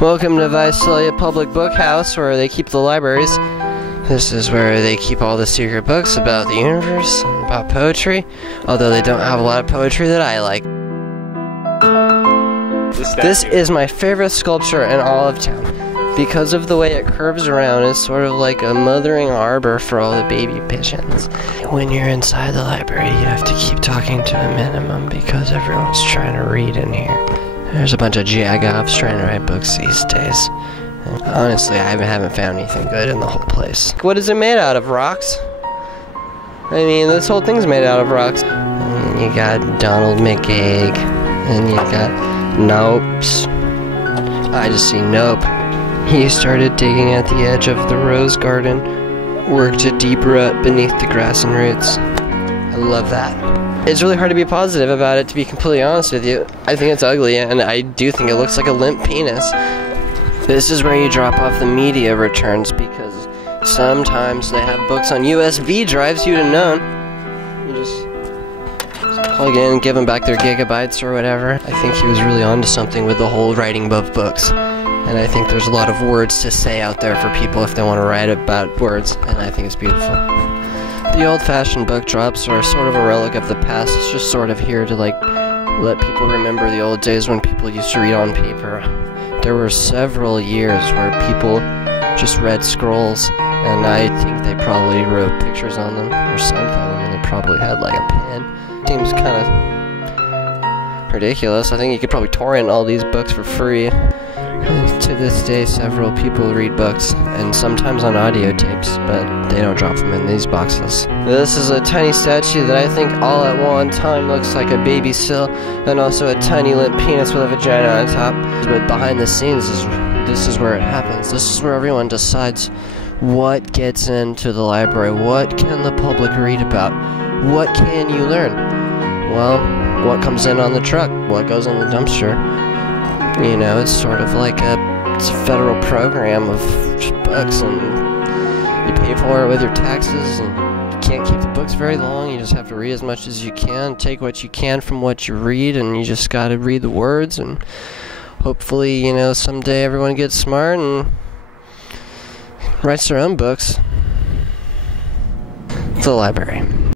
Welcome to Visalia Public Book House, where they keep the libraries. This is where they keep all the secret books about the universe, and about poetry, although they don't have a lot of poetry that I like. This is my favorite sculpture in all of town, because of the way it curves around. It's sort of like a mothering arbor for all the baby pigeons. When you're inside the library, you have to keep talking to a minimum because everyone's trying to read in here. There's a bunch of jagoffs trying to write books these days. And honestly, I haven't found anything good in the whole place. What is it made out of? Rocks? I mean, this whole thing's made out of rocks. And you got Donald McEgg, and you got Nopes. I just see Nope. He started digging at the edge of the rose garden, worked a deep rut beneath the grass and roots. I love that. It's really hard to be positive about it, to be completely honest with you. I think it's ugly, and I do think it looks like a limp penis. This is where you drop off the media returns, because sometimes they have books on USB drives you'd have known. You just plug in and give them back their gigabytes or whatever. I think he was really onto something with the whole writing of books. And I think there's a lot of words to say out there for people if they want to write about words, and I think it's beautiful. The old-fashioned book drops are sort of a relic of the past. It's just sort of here to, like, let people remember the old days when people used to read on paper. There were several years where people just read scrolls, and I think they probably wrote pictures on them or something, and they probably had, like, a pen. Seems kind of ridiculous. I think you could probably torrent all these books for free. And to this day, several people read books, and sometimes on audio tapes, but they don't drop them in these boxes. This is a tiny statue that I think all at one time looks like a baby Sill, and also a tiny limp penis with a vagina on top. But behind the scenes, this is where it happens. This is where everyone decides what gets into the library. What can the public read about? What can you learn? Well, what comes in on the truck? What goes in the dumpster? You know, it's sort of like it's a federal program of books, and you pay for it with your taxes, and you can't keep the books very long. You just have to read as much as you can, take what you can from what you read, and you just gotta read the words, and hopefully, you know, someday everyone gets smart and writes their own books. The library.